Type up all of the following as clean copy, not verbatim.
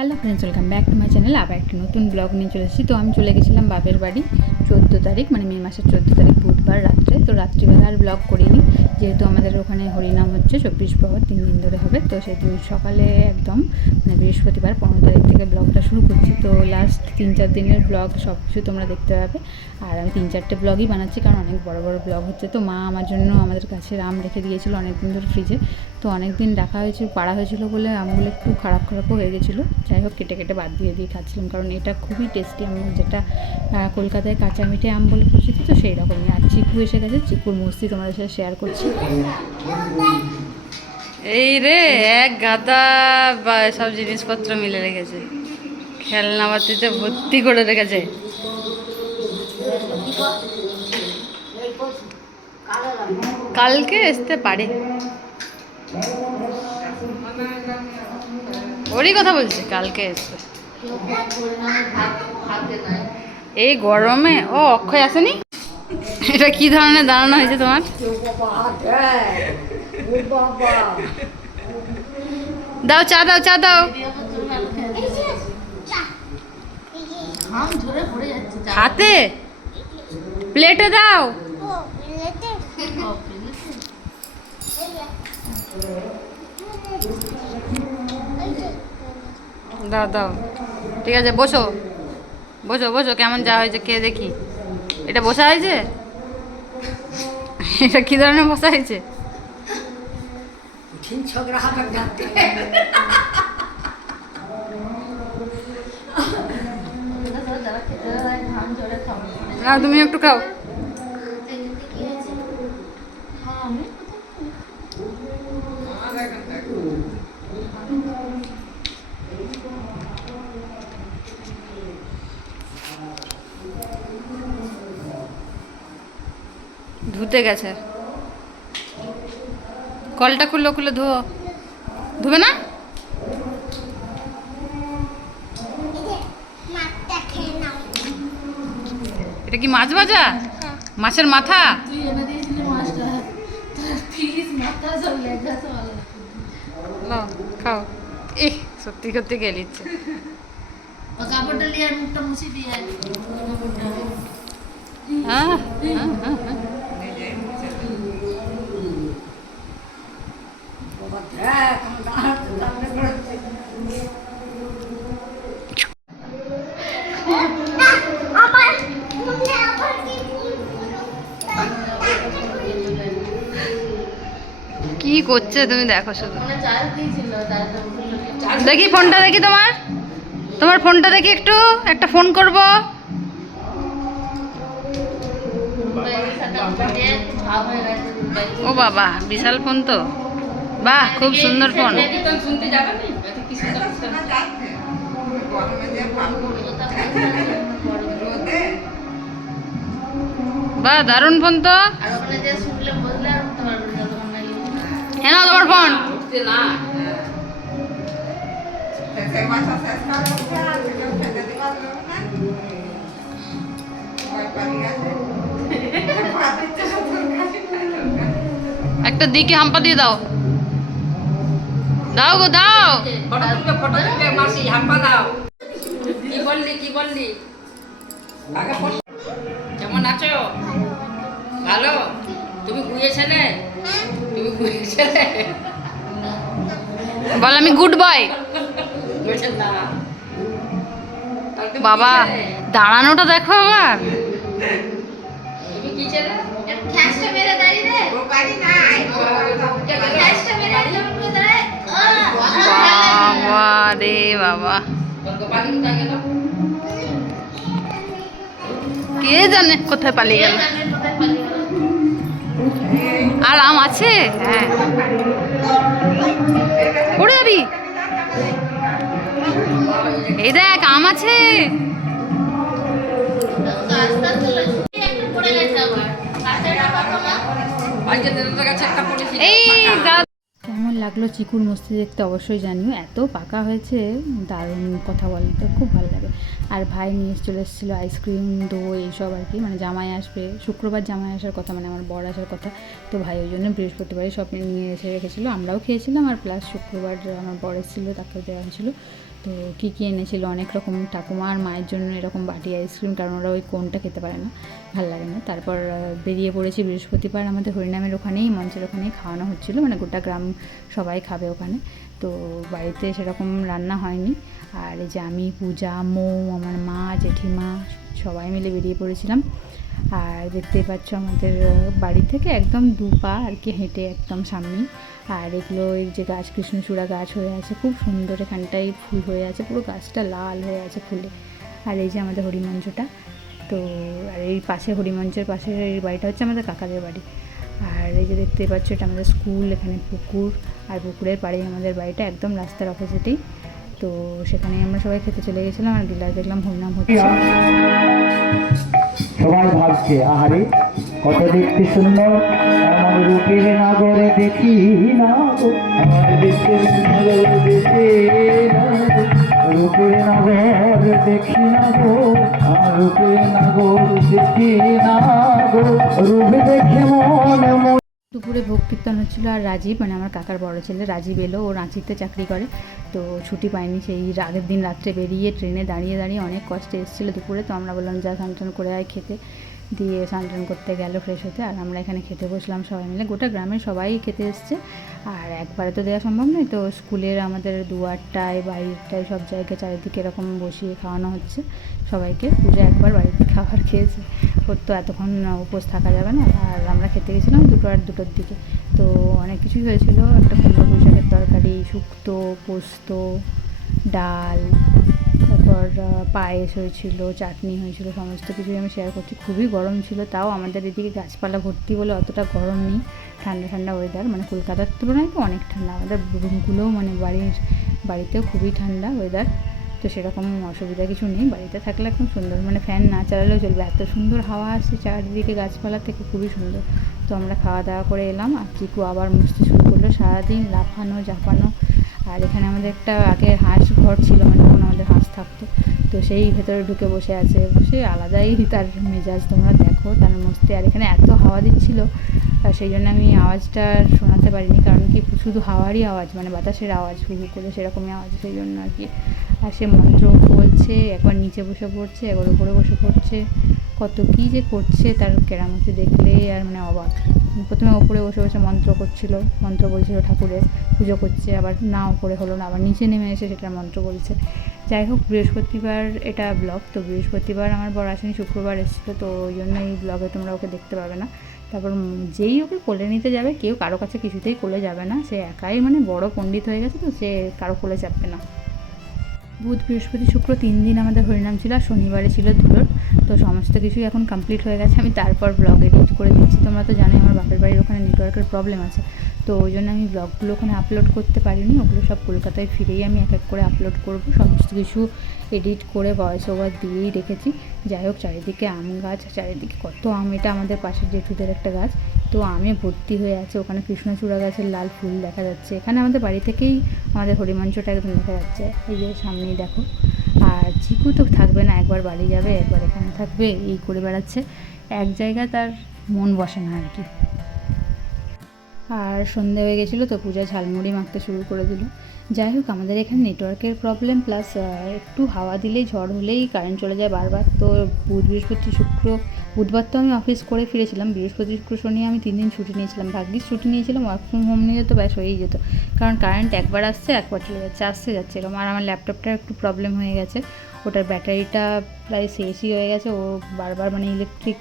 Hello friends, welcome back to my channel. আবার একটা নতুন ব্লগ নিয়ে চলে এসেছি। তো আমি চলে গেছিলাম বাপের বাড়ি 14 তারিখ, মানে মে মাসের 14 তারিখ বুধবার রাত্রে। তো রাত্রিবেলা আর ব্লগ করিনি, যেহেতু আমাদের ওখানে হরিনাম হচ্ছে 24 প্রহর 3 দিন ধরে হবে। তো সেদিন সকালে একদম মানে বৃহস্পতিবার 15 তারিখ থেকে ব্লগটা শুরু করছি। তো লাস্ট 3-4 দিনের ব্লগ সব কিছু তোমরা দেখতে পাবে। আর আমি 3-4টে ব্লগই বানাচ্ছি, কারণ অনেক বড় বড় ব্লগ হচ্ছে। তো মা আমার জন্য আমাদের কাছে আম রেখে দিয়েছিল অনেক দিন ধরে ফ্রিজে। তো অনেক দিন রাখা হয়েছিল, পাড়া হয়েছিল বলে আমগুলো একটু খারাপ খারাপও হয়ে গেছিলো। যাই হোক, কেটে কেটে বাদ দিয়ে খাচ্ছিলাম, কারণ এটা খুবই টেস্টি আম, যেটা কলকাতায় কাঁচা মিঠে আম বলে পরিচিত। তো সেই রকমই। আর চিকু এসে গেছে, চিকুর মস্তি তোমাদের সাথে শেয়ার করছি। এই রে এক গাদা বা সব জিনিসপত্র মিলে রেখেছে, খেলনা বাতিতে ভর্তি করে রেখেছে। কালকে আসতে পারে, ওরই কথা বলছি, কালকে আসবে। এই গরমে ও অক্ষয় আসেনি। এটা কি ধরনের দাঁড়ানো হয়েছে তোমার? দাও চা, দাও চা, দাও। হাতে প্লেটে দাও। দাও দাও, ঠিক আছে, বসো বসো বসো। কেমন যা হয়েছে খেয়ে দেখি। এটা বসা হয়েছে? এটা কি ধরনের বসা হয়েছে? না, তুমি একটু খাও। ধুতে গেছে, কলটা খুললো, খুলে ধুও। ধুবে না? এটা কি মাছ ভাজা? মাছের মাথা? খাও। এ সত্যি সত্যি গেলিচ্ছে। কাপড়টা নিয়ে আর মুখটা মুছি দিয়ে কি করছে তুমি দেখো শুধু। দেখি ফোনটা, দেখি তোমার তোমার ফোনটা দেখি, একটু একটা ফোন করব। ও বাবা, বিশাল ফোন তো। বাহ, খুব সুন্দর ফোন। বাহ, দারুণ ফোন তো। হ্যাঁ, নাও তোমার ফোন। একটা দিকে হাম্পা দিয়ে দাও। দাও গো, দাও। কি বললি কেমন আছো? ভালো? তুমি ঘুরিয়েছিলে? তুমি ঘুরিয়েছিলে? বল আমি গুড বয়। বাবা, দাঁড়ানোটা দেখো আবার। তুমি কি ছেলে? খ্যাসটা মেরে দাঁড়িয়ে রে। ও বাড়ি নাই। খ্যাসটা মেরে দাঁড়িয়ে। বাবা রে বাবা, কে জানে কোথায় পালিয়ে গেল। আর আম আছে? হ্যাঁ, পড়ে যাবি। এই দেখ, আম আছে। কেমন লাগলো চিকুর মস্তি দেখতে অবশ্যই জানিও। এত পাকা হয়েছে, দারুণ কথা বলতে খুব ভালো লাগে। আর ভাই নিয়ে চলে এসেছিলো আইসক্রিম, দই, এইসব আর কি। মানে জামাই আসবে শুক্রবার, জামাই আসার কথা, মানে আমার বর আসার কথা। তো ভাই ওই জন্য বৃহস্পতিবারই সব নিয়ে এসে রেখেছিলো, আমরাও খেয়েছিলাম। আর প্লাস শুক্রবার আমার বর এসেছিলো, তাকেও দেওয়া হয়েছিলো। তো কী কী এনেছিল অনেক রকম, ঠাকুমা আর মায়ের জন্য এরকম বাটি আইসক্রিম, কারণ ওরা ওই কোনটা খেতে পারে না, ভালো লাগে না। তারপর বেরিয়ে পড়েছি। বৃহস্পতিবার আমাদের হরিনামের ওখানেই, মঞ্চের ওখানেই খাওয়ানো হচ্ছিলো, মানে গোটা গ্রাম সবাই খাবে ওখানে। তো বাড়িতে সেরকম রান্না হয়নি। আর এই যে আমি, পূজা, মৌ, আমার মা, জেঠিমা সবাই মিলে বেরিয়ে পড়েছিলাম। আর দেখতেই পাচ্ছ আমাদের বাড়ি থেকে একদম 2 পা আর কি হেঁটে একদম সামনেই। আর এগুলো এই যে গাছ, কৃষ্ণচূড়া গাছ হয়ে আছে, খুব সুন্দর, এখানটায় ফুল হয়ে আছে, পুরো গাছটা লাল হয়ে আছে ফুলে। আর এই যে আমাদের হরিমঞ্চটা। তো আর এই পাশে, হরিমঞ্চের পাশে এই বাড়িটা হচ্ছে আমাদের কাকাদের বাড়ি। আর এই যে দেখতে পাচ্ছ এটা আমাদের স্কুল, এখানে পুকুর, আর পুকুরের পাড়েই আমাদের বাড়িটা, একদম রাস্তার অপোজিটেই। তো সেখানেই আমরা সবাই খেতে চলে গেছিলাম। আর ডিলার দেখলাম হরিনাম হচ্ছে। সবাই ভাবছে আহারে কত দেখতে সুন্দর, আমার রূপের নাগরে দেখি না গো, আমার দেশের নাগর দেখে না গো, রূপের নাগর দেখি না গো, আমার রূপের নাগর দেখি না গো, রূপ দেখে মন। দুপুরে ভোগ কীর্তন হচ্ছিল। আর রাজীব, মানে আমার কাকার বড় ছেলে রাজীব এলো, ও রাঁচিতে চাকরি করে, তো ছুটি পায়নি। সেই আগের দিন রাত্রে বেরিয়ে ট্রেনে দাঁড়িয়ে দাঁড়িয়ে অনেক কষ্টে এসেছিলো দুপুরে। তো আমরা বললাম যা স্নান টান করে আয় খেতে, দিয়ে স্নান টান করতে গেল ফ্রেশ হতে। আর আমরা এখানে খেতে বসলাম সবাই মিলে, গোটা গ্রামের সবাই খেতে এসছে। আর একবারে তো দেওয়া সম্ভব নয়, তো স্কুলের আমাদের দুয়ারটায়, বাড়িটায়, সব জায়গায় চারিদিকে এরকম বসিয়ে খাওয়ানো হচ্ছে সবাইকে। পূজা একবার বাড়িতে খাবার খেয়েছে, ওর তো এতক্ষণ উপোস থাকা যাবে না। আর আমরা খেতে গেছিলাম 2টো আর 2টোর দিকে। তো অনেক কিছুই হয়েছিল, একটা কুমড়ো পুঁই শাকের তরকারি, শুক্তো, পোস্ত, ডাল, তারপর পায়েস হয়েছিল, চাটনি হয়েছিল, সমস্ত কিছুই আমি শেয়ার করছি। খুবই গরম ছিল, তাও আমাদের এদিকে গাছপালা ভর্তি বলে অতটা গরম নেই, ঠান্ডা ঠান্ডা ওয়েদার, মানে কলকাতার তুলনায় তো অনেক ঠান্ডা। আমাদের রুমগুলোও, মানে বাড়িতেও খুবই ঠান্ডা ওয়েদার। তো সেরকম অসুবিধা কিছু নেই, বাড়িতে থাকলে খুব সুন্দর, মানে ফ্যান না চালালেও চলবে, এত সুন্দর হাওয়া আসছে চারিদিকে গাছপালা থেকে, খুবই সুন্দর। তো আমরা খাওয়া দাওয়া করে এলাম। আর চিকু আবার মুছতে শুরু করলো, সারাদিন লাফানো ঝাঁপানো। আর এখানে আমাদের একটা আগে হাঁস ঘর ছিল, মানে তখন আমাদের হাঁস থাকতো, তো সেই ভেতরে ঢুকে বসে আছে, সে আলাদাই তার মেজাজ, তোমরা দেখো তার মস্তি। আর এখানে এত হাওয়া দিচ্ছিল, আর সেই জন্য আমি আওয়াজটা শোনাতে পারিনি, কারণ কি শুধু হাওয়ারই আওয়াজ, মানে বাতাসের আওয়াজ, হু হু করে সেরকমই আওয়াজ, সেই জন্য আর কি। আর সে মন্ত্র বলছে, একবার নিচে বসে পড়ছে, একবার উপরে বসে পড়ছে, কত কী যে করছে তার কেরামতি দেখলে আর মানে অবাক। প্রথমে ওপরে বসে বসে মন্ত্র করছিল, মন্ত্র বলছিল ঠাকুরের, পুজো করছে, আবার না ওপরে হলো না, আবার নিচে নেমে এসে সেটার মন্ত্র বলছে। যাই হোক, বৃহস্পতিবার এটা ব্লগ, তো বৃহস্পতিবার আমার বর আসেনি, শুক্রবার এসেছিলো, তো ওই জন্য এই ব্লগে তোমরা ওকে দেখতে পাবে না। তারপর যেই ওকে কোলে নিতে যাবে, কেউ কারো কাছে কিছুতেই কোলে যাবে না, সে একাই মানে বড় পণ্ডিত হয়ে গেছে, তো সে কারো কোলে চাপবে না। বুধ, বৃহস্পতি, শুক্র 3 দিন আমাদের হরিনাম ছিল, আর শনিবারে ছিল ধুলোর। তো সমস্ত কিছুই এখন কমপ্লিট হয়ে গেছে, আমি তারপর ব্লগ এডিট করে দিচ্ছি। তোমরা তো জানোই আমার বাপের বাড়ির ওখানে নেটওয়ার্কের প্রবলেম আছে, তো ওই জন্য আমি ব্লগগুলো ওখানে আপলোড করতে পারিনি, ওগুলো সব কলকাতায় ফিরেই আমি এক এক করে আপলোড করব। সমস্ত কিছু এডিট করে ভয়েস ওভার দিয়েই রেখেছি। যাই হোক, চারিদিকে আম গাছ, চারিদিকে কত আম, এটা আমাদের পাশের জেঠুদের একটা গাছ, তো আমে ভর্তি হয়ে আছে। ওখানে কৃষ্ণচূড়া গাছের লাল ফুল দেখা যাচ্ছে, এখানে আমাদের বাড়ি থেকেই আমাদের হরিমঞ্চটা একদম দেখা যাচ্ছে, এই যে সামনেই দেখো। আর চিকু তো থাকবে না, একবার বাড়ি যাবে, একবার এখানে থাকবে, এই করে বেড়াচ্ছে, এক জায়গায় তার মন বসে না আর কি। আর সন্ধে হয়ে গেছিলো, তো পূজা ঝালমুড়ি মাখতে শুরু করে দিল। যাই হোক, আমাদের এখানে নেটওয়ার্কের প্রবলেম, প্লাস একটু হাওয়া দিলেই, ঝড় হলেই কারেন্ট চলে যায় বারবার। তো বুধ, বৃহস্পতি, শুক্র, বুধবার তো আমি অফিস করে ফিরেছিলাম, বৃহস্পতি, শুক্র, শনি আমি 3 দিন ছুটি নিয়েছিলাম, ভাগ্যিস ছুটি নিয়েছিলাম, ওয়ার্ক ফ্রম হোম নিয়ে তো ব্যাস হয়েই যেত, কারণ কারেন্ট একবার আসছে একবার চলে যাচ্ছে, আসছে যাচ্ছে এরকম। আর আমার ল্যাপটপটার একটু প্রবলেম হয়ে গেছে, ওটার ব্যাটারিটা প্রায় শেষই হয়ে গেছে, ও বারবার মানে ইলেকট্রিক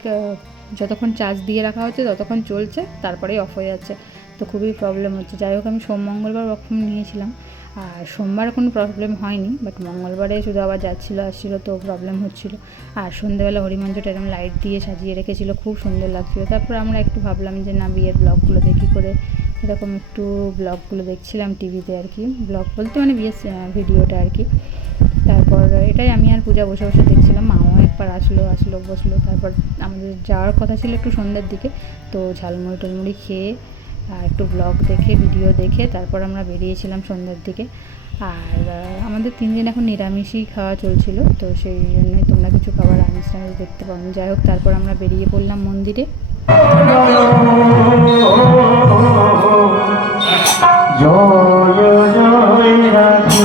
যতক্ষণ চার্জ দিয়ে রাখা হচ্ছে ততক্ষণ চলছে, তারপরেই অফ হয়ে যাচ্ছে, তো খুবই প্রবলেম হচ্ছে। যাই হোক, আমি মঙ্গলবার ওয়ার্ক ফ্রম নিয়েছিলাম, আর সোমবার কোনো প্রবলেম হয়নি, বাট মঙ্গলবারে শুধু আবার যাচ্ছিলো আসছিলো, তো প্রবলেম হচ্ছিলো। আর সন্ধ্যেবেলা হরিমঞ্চটা এরকম লাইট দিয়ে সাজিয়ে রেখেছিলো, খুব সুন্দর লাগছিলো। তারপর আমরা একটু ভাবলাম যে না, বিয়ের ব্লগগুলো দেখি করে, এরকম একটু ব্লগগুলো দেখছিলাম টিভিতে আর কি, ব্লগ বলতে মানে বিয়ের ভিডিওটা আর কি। তারপর এটাই আমি আর পূজা বসে বসে দেখছিলাম, মাও একবার আসলো বসলো। তারপর আমাদের যাওয়ার কথা ছিল একটু সন্ধ্যের দিকে, তো ঝালমুড়ি টলমুড়ি খেয়ে একটু ব্লগ দেখে, ভিডিও দেখে তারপর আমরা বেরিয়েছিলাম সন্ধ্যের দিকে। আর আমাদের 3 দিন এখন নিরামিষই খাওয়া চলছিল, তো সেই জন্যই তোমরা কিছু খাবার আমিষ দেখতে পাবো। যাই হোক, তারপর আমরা বেরিয়ে পড়লাম মন্দিরে। জয় জয় রাধে।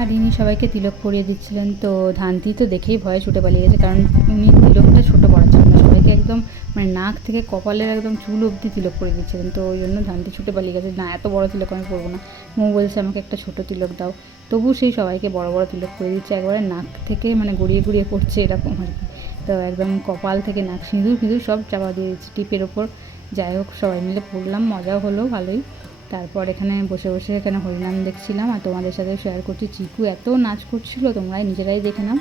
আর ইনি সবাইকে তিলক পরিয়ে দিচ্ছিলেন। তো ধানতি তো দেখেই ভয়ে ছুটে পালিয়ে গেছে, কারণ উনি তিলকটা ছোটো পড়াচ্ছিলেন না, সবাইকে একদম মানে নাক থেকে কপালের একদম চুল অবধি তিলক পরিয়ে দিচ্ছিলেন। তো ওই জন্য ধানতি ছুটে পালিয়ে গেছে, না এত বড় তিলক আমি পরবো না, মৌ বলছে আমাকে একটা ছোটো তিলক দাও। তবু সেই সবাইকে বড় বড় তিলক পরিয়ে দিচ্ছে, একবারে নাক থেকে মানে গড়িয়ে গড়িয়ে পড়ছে এরকম আর কি। তো একদম কপাল থেকে নাক, সিঁদুর ফিঁদুর সব চাপা দিয়ে দিচ্ছে টিপের ওপর। যাই হোক সবাই মিলে পড়লাম, মজাও হলো ভালোই। তারপর এখানে বসে বসে এখানে হরিনাম দেখছিলাম আর তোমাদের সাথে শেয়ার করছি। চিকু এত নাচ করছিল, তোমরাই নিজেরাই দেখে নাও।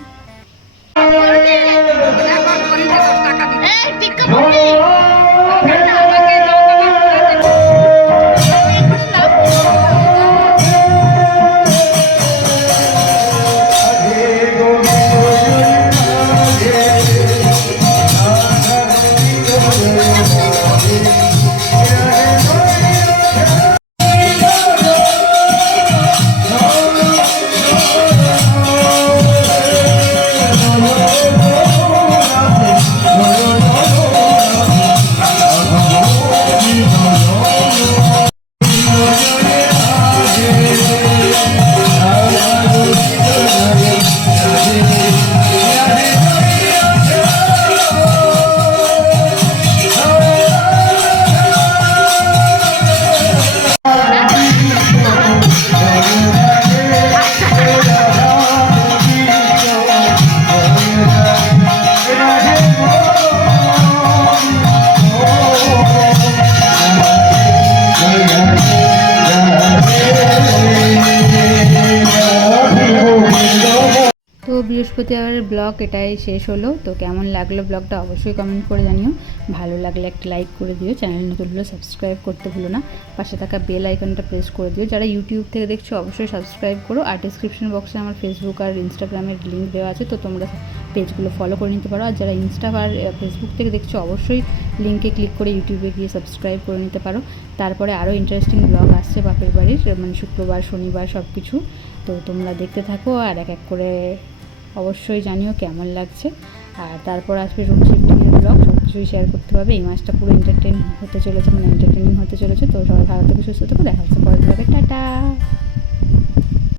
তো বৃহস্পতিবারের ব্লগ এটাই শেষ হলো। তো কেমন লাগলো ব্লগটা অবশ্যই কমেন্ট করে জানিও, ভালো লাগলে একটা লাইক করে দিও, চ্যানেল নতুন হলে সাবস্ক্রাইব করতে ভুলো না, পাশে থাকা বেল আইকনটা প্রেস করে দিও। যারা ইউটিউব থেকে দেখছো অবশ্যই সাবস্ক্রাইব করো, আর ডিসক্রিপশন বক্সে আমার ফেসবুক আর ইনস্টাগ্রামের লিঙ্ক দেওয়া আছে, তো তোমরা পেজগুলো ফলো করে নিতে পারো। আর যারা ইনস্টা আর ফেসবুক থেকে দেখছো অবশ্যই লিঙ্কে ক্লিক করে ইউটিউবে গিয়ে সাবস্ক্রাইব করে নিতে পারো। তারপরে আরও ইন্টারেস্টিং ব্লগ আসছে বাপের বাড়ির, মানে শুক্রবার শনিবার সব কিছু। তো তোমরা দেখতে থাকো আর এক এক করে অবশ্যই জানিও কেমন লাগছে। আর তারপর আসবে রুম শিফটিংয়ের ব্লগ, সব কিছুই শেয়ার করতে পারবে। এই মাসটা পুরো এন্টারটেইন হতে চলেছে, মানে এন্টারটেইনিং হতে চলেছে। তো সবাই ভালো থেকে সুস্থ থেকো, দেখা হচ্ছে পরের ব্লগে, টাটা।